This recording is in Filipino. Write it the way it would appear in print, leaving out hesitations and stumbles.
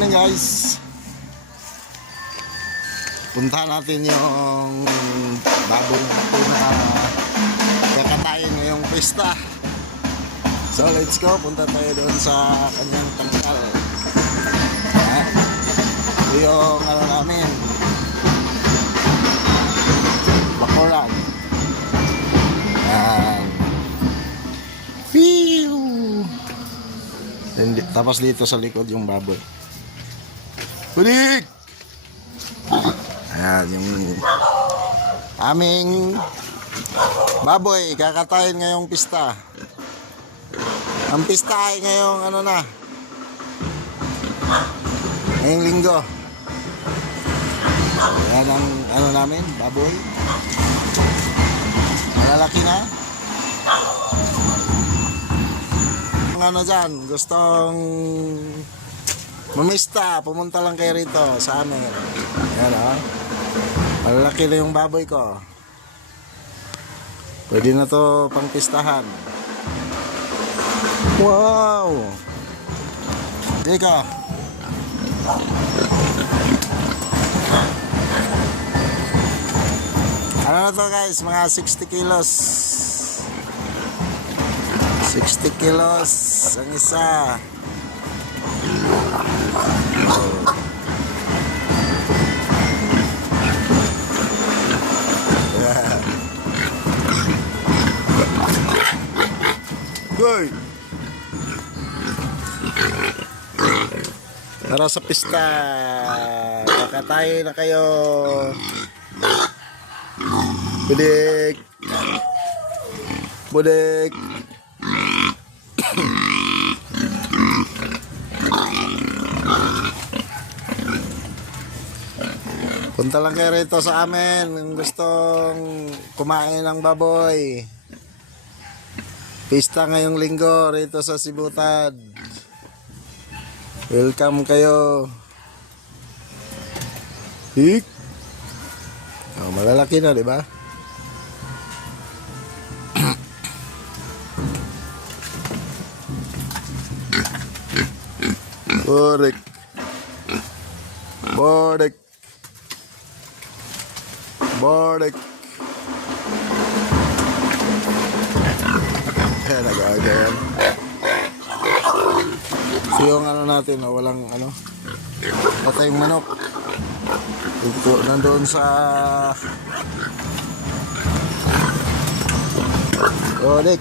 morning guys. Puntahan natin yung baboy natin na kakatayin ngayong pista. So let's go, punta tayo doon sa kanyang tangkal. Ito yung ano namin, bakuran. Tapos dito sa likod yung baboy. Budik! Ayan yung aming baboy kakatayin ngayong pista. Ang pista ay ngayong ano na, ngayong linggo. Ayan ang ano namin, baboy. Malalaki na. Ano dyan, gustong mamista, pumunta lang kayo rito sa amin. Ayan o, malalaki na yung baboy ko. Pwede na to pang pistahan. Wow! Dika. Ano na to guys, mga 60 kilos. 60 kilos ang isa. Hoy! Tara sa pista. Kakatayin na kayo. Budik. Budik. Punta lang kayo rito sa amin kung gustong kumain ng baboy. Pista ngayong linggo rito sa Sibutad. Welcome kayo. Hik. Oh, malalaki na, di ba? Bodek. Bodek. Bodek. Ayan, nag-aagayan. So yung ano natin, walang ano, patayong manok. Ito, nandoon sa Bodek.